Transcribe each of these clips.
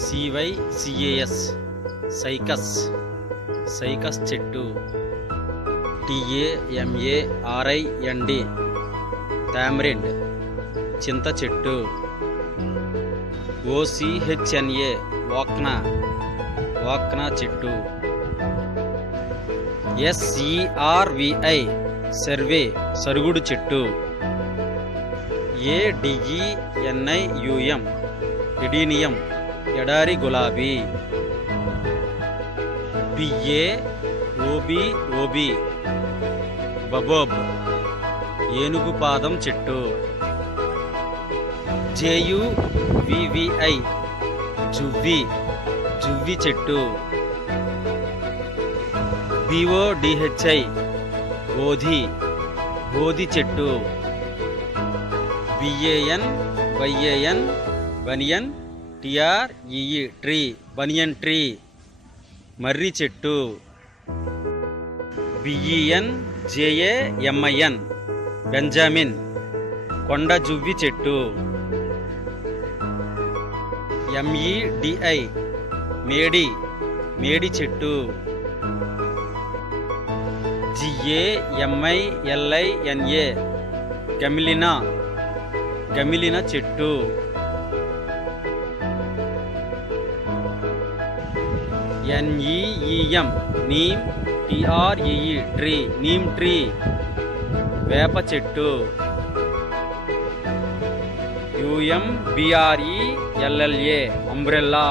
CYCAS cycas cycas చెట్టు. TAMARIND tamarind చింత చెట్టు. OCHNA వాక్నా వాక్నా చెట్టు. SERVI సర్వే సరుగుడు చెట్టు. ADENIUM ఎడీనియం ఎడారి గులాబీ. BAOBOB బబోబ్ ఏనుగు పాదం చెట్టు. JUVVI జువ్వి జువ్వి చెట్టు. BODHI బోధి బోధి చెట్టు. BANYAN బనియన్ TREE ట్రీ బనియన్ ట్రీ మర్రి చెట్టు. BENJAMIN బెంజామిన్ కొండ జువ్వి చెట్టు. MEDI మేడి మేడి చెట్టు. GAMILINA గమిలినా గమిలిన చెట్టు. NEEM neem TREE tree neem tree వేప చెట్టు. UMBRELLA umbrella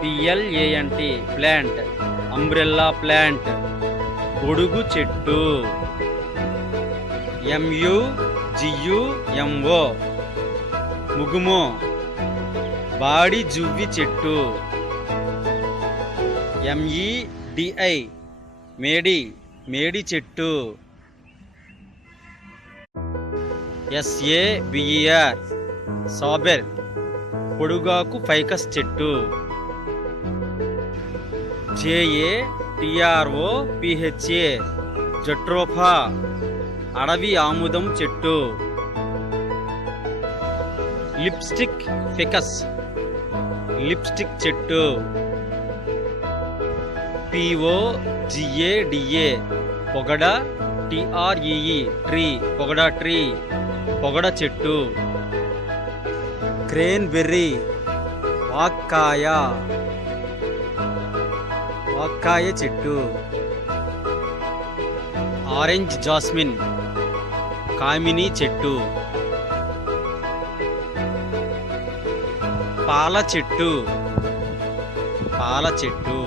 PLANT plant umbrella plant గొడుగు చెట్టు. MUGUMO ముగుమో బాడి జువ్వి చెట్టు. MEDI మేడి మేడి చెట్టు. SABER సాబెర్ పొడుగాకు ఫైకస్ చెట్టు. JATROPHA జట్రోఫా అడవి ఆముదం చెట్టు. లిప్స్టిక్ ఫికస్ లిప్స్టిక్ చెట్టు. POGADA పొగడ TREE ట్రీ పొగడ ట్రీ పొగడ చెట్టు. క్రేన్బెర్రీ వాక్కాయ వాక్కాయ చెట్టు. ఆరెంజ్ జాస్మిన్ కామిని చెట్టు. పాల చెట్టు పాల చెట్టు.